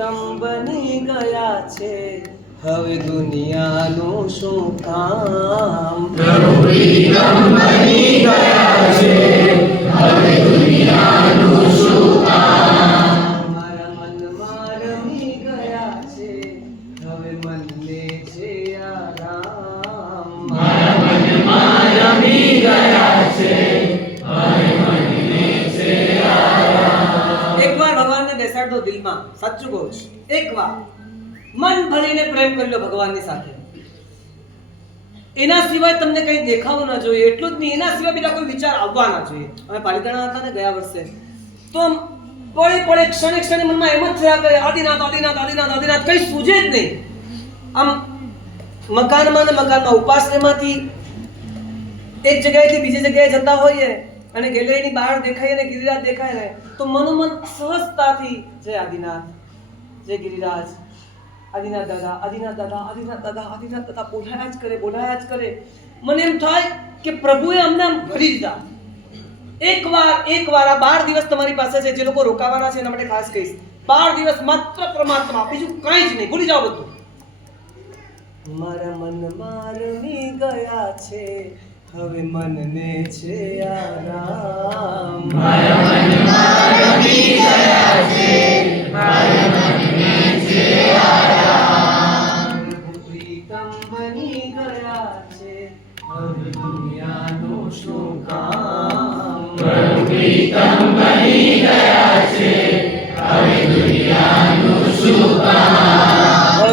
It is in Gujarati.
પ્રીતમ બની ગયા છે. હવે દુનિયાનું શું કામ? મારા મનમાં રમી ગયા છે. હવે મનને દો દિલમાં સાચું કહું છું. એકવાર મન ભરીને પ્રેમ કરી લો ભગવાનની સાથે. એના સિવાય તમને કંઈ દેખાવું ના જોઈએ. એટલું જ નહીં, એના સિવાય બીજા કોઈ વિચાર આવવા ના જોઈએ. અમે પાલિતાણા હતા ને ગયા વર્ષે. તો પડે પડે ક્ષણે ક્ષણે મનમાં એમ જ થયા કરે આદિનાથ આદિનાથ આદિનાથ આદિનાથ કંઈ સૂજે જ નહીં. આમ મકાનમાં ને મકાનમાં, ઉપાસનેમાંથી એક જગ્યાએથી બીજી જગ્યાએ જતા હોઈએ. અને ગેલેરીની બહાર દેખાય અને ગિરિરાજ દેખાય ને, તો મનોમન સહજતાથી જય આદિનાથ. જય ગિરિરાજ. આદિનાથ દાદા આદિનાથ દાદા આદિનાથ દાદા આદિનાથ દાદા, બોલાયા જ કરે, બોલાયા જ કરે. મને એમ થાય કે પ્રભુએ અમને આમ ભરી દીધા. એકવાર એકવાર આ બાર દિવસ તમારી પાસે છે, જે લોકો રોકાવાના છે, એના માટે ખાસ કહીશ. બાર દિવસ માત્ર પરમાત્મા બીજું કાંઈ જ નહીં. ભૂલી જાઓ બધું. મારા મન રમી ગયા છે. હવે મનને છે આરામ. પ્રીતમ બની ગયા છે. હવે દુનિયાનું શું કામ?